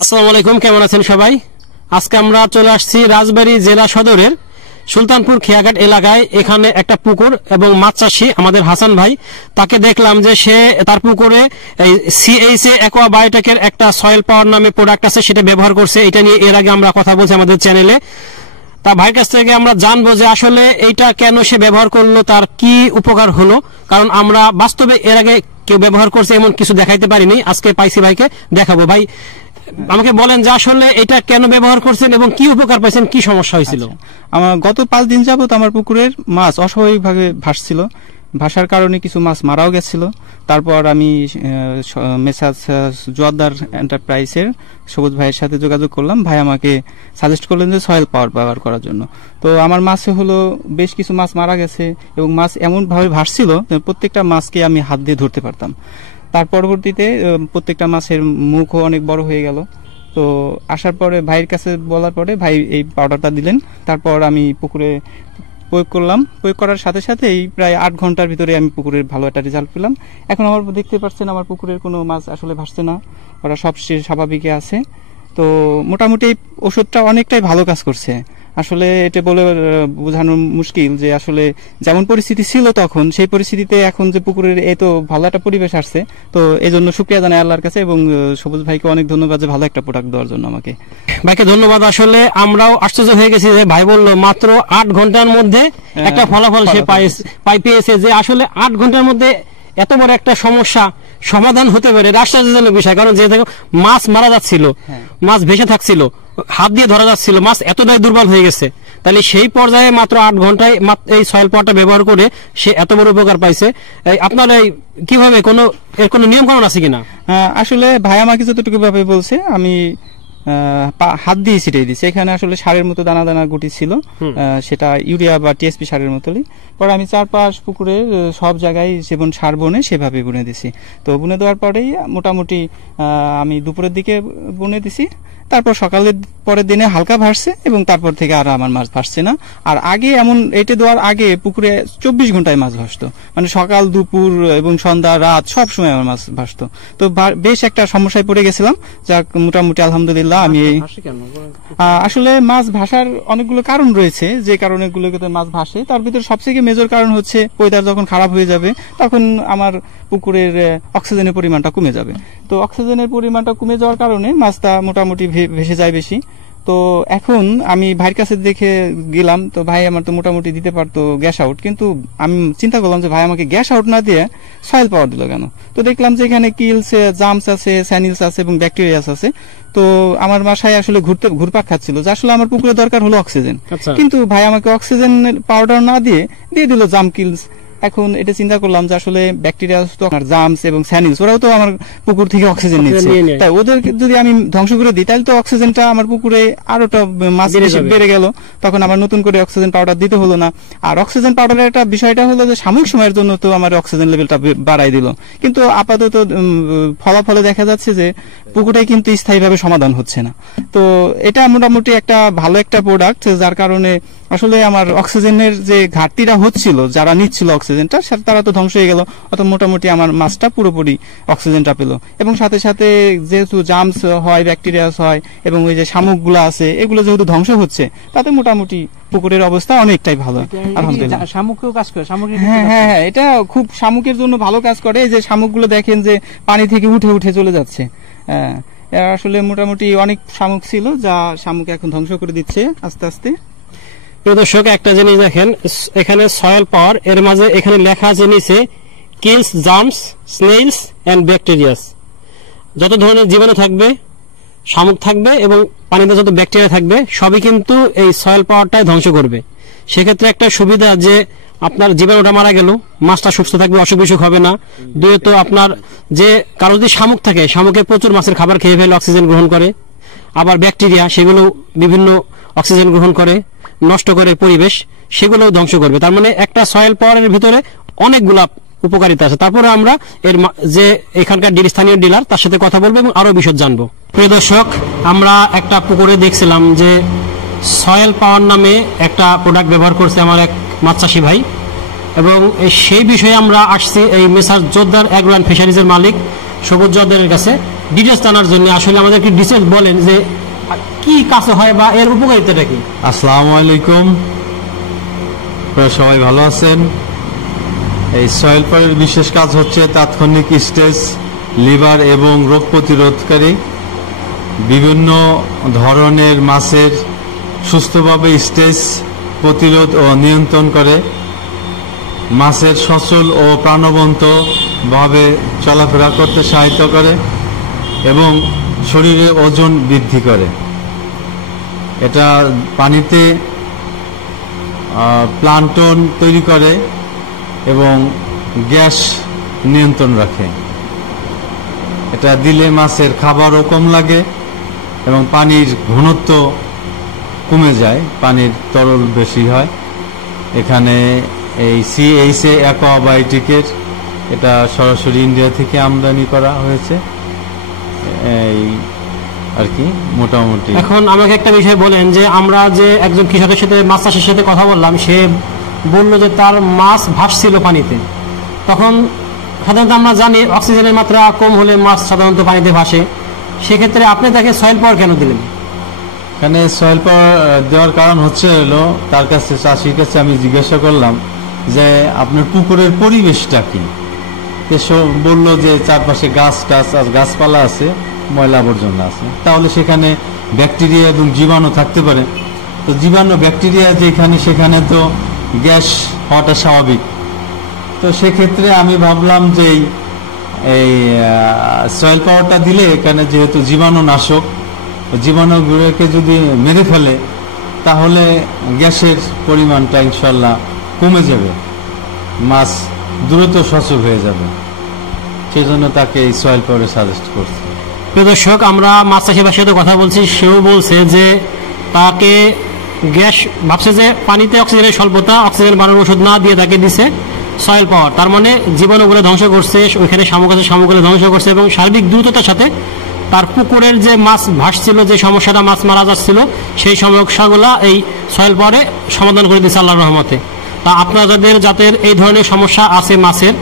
আসসালামু আলাইকুম, কেমন আছেন সবাই? আজকে আমরা চলে আসছি রাজবাড়ী জেলা সদরের সুলতানপুর খিয়াঘাট এলাকায়। এখানে একটা পুকুর এবং মাছ চাষী আমাদের হাসান ভাই, তাকে দেখলাম যে সে তার পুকুরে সিএইচএ অ্যাকোয়া বায়োটেকের একটা সয়েল পাওয়ার নামে প্রোডাক্ট আছে, সেটা ব্যবহার করছে। এটা নিয়ে এর আগে আমরা কথা বলছি আমাদের চ্যানেলে। তা ভাইয়ের কাছ থেকে আমরা জানবো যে আসলে এইটা কেন সে ব্যবহার করলো, তার কি উপকার হলো, কারণ আমরা বাস্তবে এর আগে কেউ ব্যবহার করছে এমন কিছু দেখাইতে পারিনি। আজকে পাইছি ভাইকে, দেখাবো। ভাই আমাকে বলেন যে আসলে এটা কেন ব্যবহার করছেন এবং কি উপকার পাইছেন, কি সমস্যা হয়েছিল? আমার গত 5 দিন যাবত আমার পুকুরের মাছ অস্বাভাবিকভাবে ভাসছিল। ভাসার কারণে কিছু মাছ মারাও গেছিল। তারপর আমি মেসাজ জোয়ারদার এন্টারপ্রাইজের সবুজ ভাইয়ের সাথে যোগাযোগ করলাম। ভাই আমাকে সাজেস্ট করলেন যে সয়েল পাওয়ার ব্যবহার করার জন্য। তো আমার মাছে হলো বেশ কিছু মাছ মারা গেছে এবং মাছ এমনভাবে ভাসছিল প্রত্যেকটা মাছকে আমি হাত দিয়ে ধরতে পারতাম। তার পরবর্তীতে প্রত্যেকটা মাছের মুখও অনেক বড় হয়ে গেল। তো আসার পরে ভাইয়ের কাছে বলার পরে ভাই এই পাউডারটা দিলেন। তারপর আমি পুকুরে প্রয়োগ করলাম। প্রয়োগ করার সাথে সাথে এই প্রায় 8 ঘন্টার ভিতরে আমি পুকুরের ভালো একটা রেজাল্ট পেলাম। এখন আমার দেখতে পাচ্ছেন আমার পুকুরের কোনো মাছ আসলে ভাসছে না, ওরা সব স্বাভাবিকে আছে। তো মোটামুটি এই ওষুধটা অনেকটাই ভালো কাজ করছে। আসলে এটা বলে বোঝানো মুশকিল যে আসলে যেমন পরিস্থিতি ছিল তখন, সেই পরিস্থিতিতে এখন যে পুকুরের এত ভালো একটা পরিবেশ আসছে, তো এই জন্য শুকরিয়া জানাই আল্লাহর কাছে এবং সবুজ ভাইকে অনেক ধন্যবাদ যে ভালো একটা প্রোডাক্ট দেওয়ার জন্য আমাকে। ভাইকে ধন্যবাদ। আসলে আমরাও আশ্চর্য হয়ে গেছি যে ভাই বললো মাত্র 8 ঘন্টার মধ্যে একটা ফলাফল সে পেয়েছে, যে আসলে 8 ঘন্টার মধ্যে এত বড় একটা সমস্যা সমাধান হতে পারে, আশ্চর্যজনক বিষয়। কারণ যে দেখো মাছ মারা যাচ্ছিল, মাছ ভেসে থাকছিল, হাত দিয়ে ধরা যাচ্ছিল, মাছ এতটাই দুর্বল হয়ে গেছে। তাহলে সেই পর্যায়ে মাত্র 8 ঘন্টায় এই সয়েল পাওয়ারটা ব্যবহার করে সে এত বড় উপকার পাইছে। আপনার কিভাবে এর কোনো নিয়ম কানুন আছে কিনা? আসলে ভাই আমাকে যতটুকু ভাবে বলছে আমি হাত দিয়ে ছিটিয়ে দিচ্ছি। এখানে আসলে সারের মতো দানা দানা গুটি ছিল, সেটা ইউরিয়া বা টিএসপি সারের মতোই। পরে আমি 4-5 পুকুরে সব জায়গায় যেমন সার বনে সেভাবে বুনে দিছি। তো বুনে দেওয়ার পরেই মোটামুটি আমি দুপুরের দিকে বুনে দিছি। তারপর সকালের পরের দিনে হালকা ভাসছে এবং তারপর থেকে আর আমার মাছ ভাসছে না। আর আগে এমন এটা দেওয়ার আগে পুকুরে 24 ঘন্টায় মাছ ভাসতো, মানে সকাল দুপুর এবং সন্ধ্যা রাত সব সময় আমার মাছ ভাসতো। তো বেশ একটা সমস্যায় পড়ে গেছিলাম, যা মোটামুটি আলহামদুলিল্লাহ আমি আসলে মাছ ভাসার অনেকগুলো কারণ রয়েছে, যে কারণগুলোতে মাছ ভাসে। তার ভিতরে সবথেকে মেজর কারণ হচ্ছে ওয়েদার যখন খারাপ হয়ে যাবে তখন আমার পুকুরের অক্সিজেনের পরিমাণটা কমে যাবে। তো অক্সিজেনের পরিমাণটা কমে যাওয়ার কারণে মাছটা মোটামুটি ভেসে যায় বেশি। তো এখন আমি ভাইয়ের কাছে দেখে গেলাম, তো ভাই আমার তো মোটামুটি দিতে পারতো গ্যাস আউট, কিন্তু আমি চিন্তা করলাম যে ভাই আমাকে গ্যাস আউট না দিয়ে সয়েল পাওয়ার দিল কেন। তো দেখলাম যে এখানে কিলস, জামস আছে, স্যানিলস আছে এবং ব্যাকটেরিয়াস আছে। তো আমার বাসায় আসলে ঘুরপাক খাচ্ছিল যে আসলে আমার পুকুরে দরকার হলো অক্সিজেন, কিন্তু ভাই আমাকে অক্সিজেন পাউডার না দিয়ে দিল জাম কিলস। এখন এটা চিন্তা করলাম যে আসলে ব্যাকটেরিয়া তো জামস এবং স্যানিলস ওরাও তো আমার পুকুর থেকে অক্সিজেন নিচ্ছে, তাই ওদের যদি আমি ধ্বংস করে দিই তাহলে তো অক্সিজেনটা আমার পুকুরে আরোটা মাছ বেড়ে গেল। তখন আমার নতুন করে অক্সিজেন পাউডার দিতে হলো না। আর অক্সিজেন পাউডারের একটা বিষয়টা হলো যে সাময়িক সময়ের জন্য তো আমার অক্সিজেন লেভেলটা বাড়াই দিল, কিন্তু আপাতত ফলাফলে দেখা যাচ্ছে যে পুকুরটাই কিন্তু স্থায়ীভাবে সমাধান হচ্ছে না। তো এটা মোটামুটি একটা ভালো একটা প্রোডাক্ট, যার কারণে আসলে আমার অক্সিজেনের যে ঘাটতিটা হচ্ছিল, যারা নিচ্ছিল অক্সিজেনটা তারা তো ধ্বংস হয়ে গেল। অত মোটামুটি আমার মাছটা পুরোপুরি অক্সিজেনটা পেল। এবং সাথে সাথে যেহেতু জামস হয়, ব্যাকটেরিয়াস হয় এবং ওই যে শামুকগুলো আছে এগুলো যেহেতু ধ্বংস হচ্ছে, তাতে মোটামুটি পুকুরের অবস্থা অনেকটাই ভালো আলহামদুলিল্লাহ। শামুকেও কাজ করে? হ্যাঁ, এটা খুব শামুকের জন্য ভালো কাজ করে। এই যে শামুকগুলো দেখেন যে পানি থেকে উঠে উঠে চলে যাচ্ছে, আসলে মোটামুটি অনেক শামুক ছিল, যা শামুক এখন ধ্বংস করে দিচ্ছে আস্তে আস্তে। প্রিয় দর্শক, একটা জিনিস দেখেন, এখানে সয়েল পাওয়ার, এর মাঝে এখানে লেখা আছে নিচে কিলস জার্মস স্নেইলস এন্ড ব্যাকটেরিয়াস। যত ধরনের জীবাণু থাকবে, শামুক থাকবে এবং পানিতে যত ব্যাকটেরিয়া থাকবে সবই কিন্তু এই সয়েল পাওয়ারটাই ধ্বংস করবে। সেক্ষেত্রে একটা সুবিধা যে আপনার জীবাণুটা মারা গেল, মাছটা সুস্থ থাকবে, অসুখ বিসুখ হবে না। দ্বিতীয়ত আপনার যে কারো যদি শামুক থাকে, শামুকে প্রচুর মাছের খাবার খেয়ে ফেলে অক্সিজেন গ্রহণ করে। আবার ব্যাকটেরিয়া সেগুলো বিভিন্ন অক্সিজেন গ্রহণ করে, নষ্ট করে পরিবেশ, সেগুলো ধ্বংস করবে। তার মানে একটা সয়েল পাওয়ারের ভিতরে অনেকগুলা উপকারিতা আছে। তারপরে আমরা এর যে এখানকার স্থানীয় ডিলার তার সাথে কথা বলবো এবং আরো বিশদ জানবো। প্রিয় দর্শক, আমরা একটা পুকুরে দেখছিলাম যে সয়েল পাওয়ার নামে একটা প্রোডাক্ট ব্যবহার করছে আমার এক মাছ চাষী ভাই, এবং সেই বিষয়ে আমরা আসছি এই মেসার জোরদার অ্যাগ্রো অ্যান্ড ফিশারিজের মালিক সবুজ জোরদারের কাছে। ডিটেলস জানার জন্য আসলে আমাদের একটু ডিটেলস বলেন যে কি কাজ হয় বা এর উপকারিতাটা কি। আসসালামু আলাইকুম, আপনারা সবাই ভালো আছেন। এই সয়েল পরের বিশেষ কাজ হচ্ছে তাৎক্ষণিক স্টেজ, লিভার এবং রোগ প্রতিরোধকারী, বিভিন্ন ধরনের মাছের সুস্থভাবে স্টেজ প্রতিরোধ ও নিয়ন্ত্রণ করে, মাছের সচল ও প্রাণবন্তভাবে চলাফেরা করতে সহায়তা করে এবং শরীরে ওজন বৃদ্ধি করে। এটা পানিতে প্লান্টন তৈরি করে এবং গ্যাস নিয়ন্ত্রণ রাখে। এটা দিলে মাছের খাবারও কম লাগে এবং পানির ঘনত্ব কমে যায়, পানির তরল বেশি হয়। এখানে এই CHA অ্যাকোয়াবায়োটিকের এটা সরাসরি ইন্ডিয়া থেকে আমদানি করা হয়েছে, এই আর কি মোটামুটি। এখন আমাকে একটা বিষয় বলেন যে আমরা যে একজন কৃষকের সাথে মাছ চাষের সাথে কথা বললাম, সে বললো যে তার মাছ ভাসছিল পানিতে। তখন সাধারণত আমরা জানি অক্সিজেনের মাত্রা কম হলে মাছ সাধারণত পানিতে ভাসে, সেক্ষেত্রে আপনি তাকে সয়েল পাওয়ার কেন দিলেন? এখানে সয়েল পাওয়ার দেওয়ার কারণ হচ্ছে হলো, তার কাছে চাষির কাছে আমি জিজ্ঞাসা করলাম যে আপনার পুকুরের পরিবেশটা কি। বললো যে চারপাশে গাছপালা আছে, ময়লা আবর্জনা আছে, তাহলে সেখানে ব্যাকটেরিয়া এবং জীবাণু থাকতে পারে। তো জীবাণু ব্যাকটেরিয়া যেখানে সেখানে তো গ্যাস হওয়াটা স্বাভাবিক। তো সেক্ষেত্রে আমি ভাবলাম যে এই সয়েল পাওয়ারটা দিলে এখানে যেহেতু জীবাণু নাশক, জীবাণুগুলোকে যদি মেরে ফেলে তাহলে গ্যাসের পরিমাণটা ইনশাল্লাহ কমে যাবে, মাছ দ্রুত সচল হয়ে যাবে। সেই জন্য তাকে এই সয়েল পাওয়ারে সাজেস্ট করছি। প্রিয় দর্শক, আমরা মাছ চাষিবার সাথে কথা বলছি, সেও বলছে যে তাকে গ্যাস ভাবছে যে পানিতে অক্সিজেনের স্বল্পতা, অক্সিজেন বাড়ানোর ওষুধ না দিয়ে তাকে দিছে সয়েল পাওয়ার। তার মানে জীবাণুগুলো ধ্বংস করছে, ওইখানে শামুক আছে শামুকগুলো ধ্বংস করছে এবং সার্বিক দ্রুততার সাথে তার পুকুরের যে মাছ ভাসছিল, যে সমস্যাটা মাছ মারা যাচ্ছিল, সেই সমস্যাগুলো এই সয়েল পাওয়ারে সমাধান করে দিয়েছে আল্লাহর রহমতে। তা আপনাদের যাদের এই ধরনের সমস্যা আছে মাছের,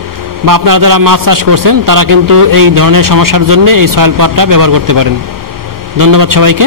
বা আপনারা যারা মাছ চাষ করছেন, তারা কিন্তু এই ধরনের সমস্যার জন্য এই সয়েল পাওয়ারটা ব্যবহার করতে পারেন। ধন্যবাদ সবাইকে।